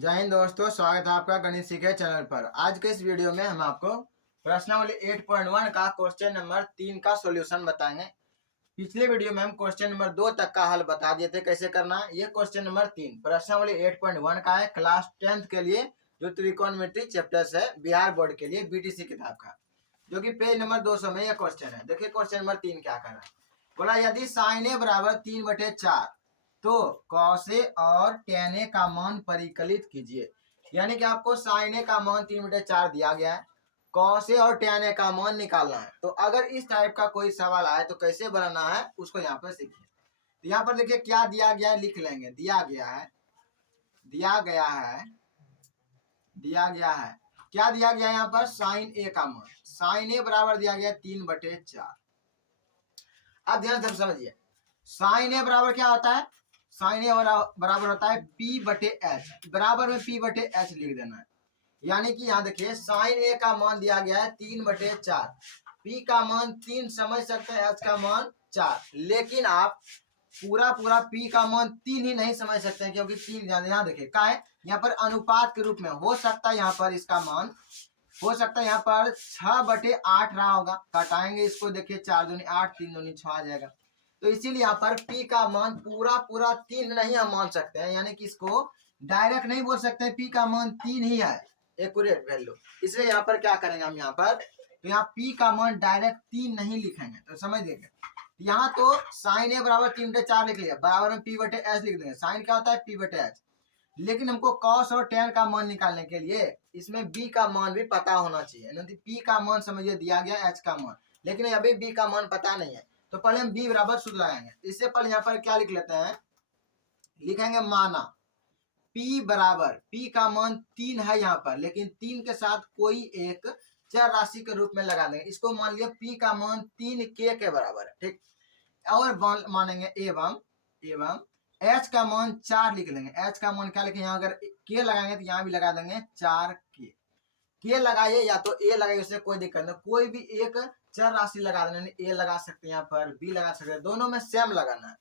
जय हिंद दोस्तों, स्वागत है आपका गणित सीखे चैनल पर। आज के इस वीडियो में हम आपको प्रश्नावली 8.1 का क्वेश्चन नंबर 3 का सॉल्यूशन बताएंगे। पिछले वीडियो में हम क्वेश्चन नंबर 2 तक का हल बता दिए थे कैसे करना है। ये क्वेश्चन नंबर 3 प्रश्नावली 8.1 का है, क्लास 10th के लिए जो त्रिकोणमिति चैप्टर्स है बिहार बोर्ड के लिए बीटीसी किताब का, जो कि पेज नंबर 200 में यह क्वेश्चन है। देखिए क्वेश्चन नंबर 3 क्या कर रहा है। बोला यदि साइन ए बराबर 3/4 तो कॉस ए और tan ए का मान परिकलित कीजिए। यानी कि आपको साइन ए का मान 3/4 दिया गया है, कॉस ए और tan ए का मान निकालना है। तो अगर इस टाइप का कोई सवाल आए तो कैसे बनाना है उसको यहाँ पर सीखिए। तो यहाँ पर देखिए क्या दिया गया है, लिख लेंगे। दिया गया है क्या दिया गया है यहाँ पर, साइन ए का मान। साइन ए बराबर दिया गया 3/4। अब ध्यान से समझिए, साइन ए बराबर क्या होता है, साइन ए बराबर होता है P/H, बराबर में P/H लिख देना है। यानी कि यहाँ देखिए साइन ए का मान दिया गया है 3/4, P का मान 3 समझ सकते हैं, H का मान 4। लेकिन आप पूरा P का मान 3 ही नहीं समझ सकते हैं, क्योंकि 3 यहाँ देखिए क्या है, यहाँ पर अनुपात के रूप में हो सकता है। यहाँ पर इसका मान हो सकता है यहाँ पर 6/8 रहा होगा। घटाएंगे इसको, देखिए 4 दूनी 8, 3 दूनी 6 आ जाएगा। तो इसीलिए यहाँ पर P का मान पूरा 3 नहीं हम मान सकते हैं, यानी कि इसको डायरेक्ट नहीं बोल सकते हैं। P का मान 3 ही है एक्यूरेट वैल्यू। इसलिए यहाँ पर क्या करेंगे हम, यहाँ पर तो यहाँ P का मान डायरेक्ट 3 नहीं लिखेंगे। तो समझ लीजिए, यहाँ तो साइन ए बराबर 3/4 लिख लिया, बराबर में P/H लिख देंगे। साइन क्या होता है P/H। लेकिन हमको कॉस और tan का मान निकालने के लिए इसमें b का मान भी पता होना चाहिए। नहीं p का मान समझिए दिया गया h का मान, लेकिन अभी b का मान पता नहीं है। तो पहले हम b बराबर सूत्र लगाएंगे। इससे पहले यहाँ पर क्या लिख लेते हैं, लिखेंगे माना p बराबर, p का मान 3 है यहाँ पर, लेकिन 3 के साथ कोई एक चर राशि के रूप में लगा देंगे। इसको मान लिया p का मान 3k के बराबर है, ठीक। और मानेंगे एवं h का मान 4 लिख लेंगे। h का मान क्या लिखेंगे, यहाँ अगर k लगाएंगे तो यहाँ भी लगा देंगे 4k। k लगाइए या तो a लगाइए, उससे कोई दिक्कत नहीं। कोई भी एक चर राशि लगा देना, a लगा सकते हैं, यहाँ पर b लगा सकते हैं, दोनों में सेम लगाना है।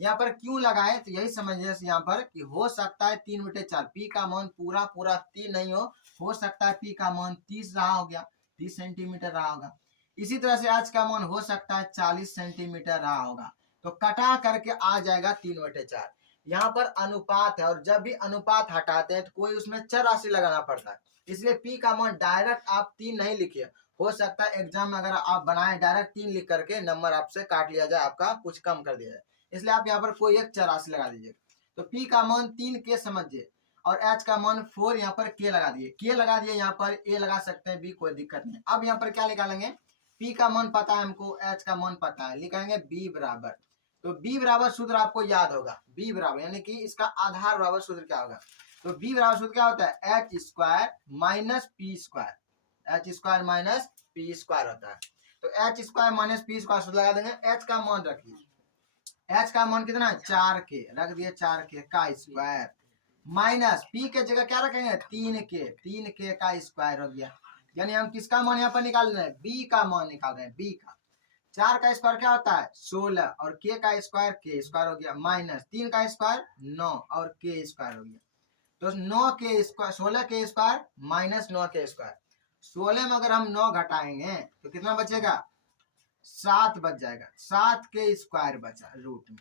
यहाँ पर क्यों लगाए तो यही समझिए यहाँ पर कि हो सकता है 3/4 p का मान पूरा 3 नहीं हो सकता है p का मान 30 रहा हो गया, 30 सेंटीमीटर रहा होगा। इसी तरह से h का मान हो सकता है 40 सेंटीमीटर रहा होगा। तो कटा करके आ जाएगा 3/4। यहाँ पर अनुपात है, और जब भी अनुपात हटाते हैं तो कोई उसमें चर राशि लगाना पड़ता है। इसलिए p का मान डायरेक्ट आप 3 नहीं लिखिए। हो सकता है एग्जाम में अगर आप बनाए डायरेक्ट 3 लिख करके नंबर आपसे काट लिया जाए, आपका कुछ कम कर दिया जाए। इसलिए आप यहाँ पर कोई एक चर राशि लगा दीजिए। तो p का मान 3k समझिए, और h का मान 4, यहाँ पर k लगा दिए, यहाँ पर a लगा सकते हैं, b कोई दिक्कत नहीं। अब यहाँ पर क्या निकालेंगे, p का मान पता है हमको, h का मान पता है, लिखेंगे b बराबर। तो b बराबर सूत्र आपको याद होगा, b बराबर यानी कि इसका आधार बराबर सूत्र क्या होगा। तो b बराबर सूत्र क्या होता है, h² minus p square, h² minus p square होता है। तो h² माइनस p स्क्वायर सूत्र लगा देंगे। h का मान रखिए, h का मान कितना है 4k, रख दिए 4k का स्क्वायर, माइनस p के जगह क्या रखेंगे 3k का स्क्वायर हो गया। यानी हम किसका मान यहाँ पर निकाल रहे हैं, b का मान निकाल रहे हैं, b का। 4 का स्क्वायर क्या होता है 16, और k का स्क्वायर k स्क्वायर हो गया, माइनस 3 का स्क्वायर 9 और k स्क्वायर हो गया। तो 9k square 16k square minus 9k square, 16 में अगर हम 9 घटाएंगे तो कितना बचेगा 7 बच जाएगा, 7k स्क्वायर बचा रूट में,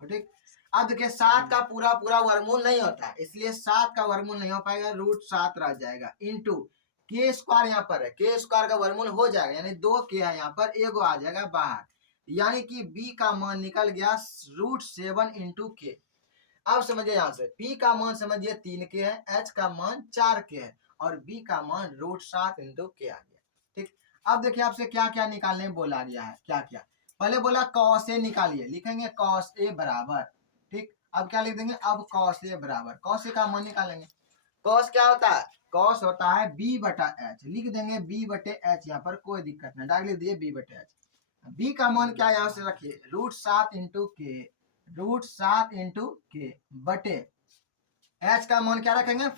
ठीक। अब देखिए 7 का पूरा वर्गमूल नहीं होता है, इसलिए 7 का वर्गमूल नहीं हो पाएगा, √7 रह जाएगा, इंटू k स्क्वायर यहाँ पर है, k स्क्वायर का वर्गमूल हो जाएगा, यानी 2k है यहाँ पर, एगो आ जाएगा बाहर, यानी कि b का मान निकल गया √7 इंटू k। अब समझिए यहाँ से p का मान समझिए 3k है, h का मान 4k है, और b का मान √7 इंटू k आ गया, ठीक। अब देखिए आपसे क्या क्या निकालने बोला गया है, क्या क्या। पहले बोला कॉस ए निकालिए, लिखेंगे कॉस ए बराबर, ठीक। अब क्या लिख देंगे, अब कॉस ए बराबर, कॉस ए का मान निकालेंगे। कॉस क्या होता है, कॉस होता है b/h, लिख देंगे b/h, यहाँ पर कोई दिक्कत नहीं, डायरेक्ट लिख दिए b/h। b का मान क्या यहाँ से रखिए √7 इंटू k बटे h का मान क्या रखेंगे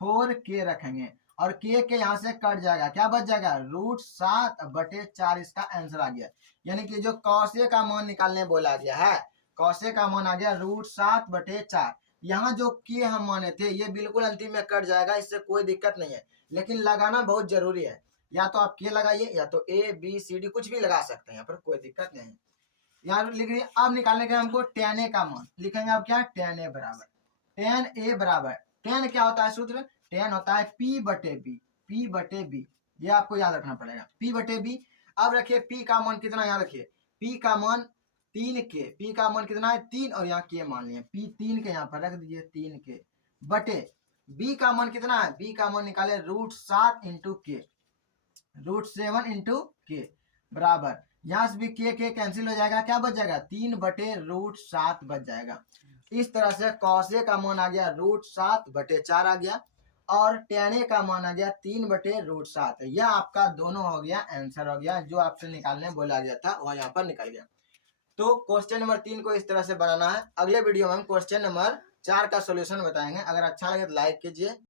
4k रखेंगे, और k के यहाँ से कट जाएगा, क्या बच जाएगा √7/4, इसका आंसर आ गया। यानी कि जो कॉस ए का मान निकालने बोला गया है, कॉस ए का मान आ गया √7/4। यहाँ जो के हम माने थे ये बिल्कुल अंतिम में कट जाएगा, इससे कोई दिक्कत नहीं है, लेकिन लगाना बहुत जरूरी है। या तो आप के लगाइए या तो ए बी सी डी कुछ भी लगा सकते हैं, यहाँ पर कोई दिक्कत नहीं। यहाँ लिख रही अब निकालने का हमको tan a का मान लिखेंगे। अब क्या tan a बराबर tan क्या होता है सूत्र, tan होता है p बटे b, ये आपको याद रखना पड़ेगा, p बटे b। अब रखिए p का मान कितना, यहाँ रखिए p का मान 3k, p का मान कितना है 3 और यहाँ k मान लिए, p 3 के यहाँ पर रख दीजिए 3k बटे b का मान कितना है, b का मान निकाले √7 इंटू k, √7 इंटू k बराबर, यहाँ से भी के कैंसिल हो जाएगा, क्या बच जाएगा 3 बटे √7 बच जाएगा। इस तरह से cos a का मान आ गया √7 बटे 4 आ गया और tan a का मान आ गया 3 बटे √7। यह आपका दोनों हो गया आंसर हो गया, जो आपसे निकालने बोला गया था वह यहाँ पर निकल गया। तो क्वेश्चन नंबर 3 को इस तरह से बनाना है। अगले वीडियो में हम क्वेश्चन नंबर 4 का सॉल्यूशन बताएंगे। अगर अच्छा लगे तो लाइक कीजिए।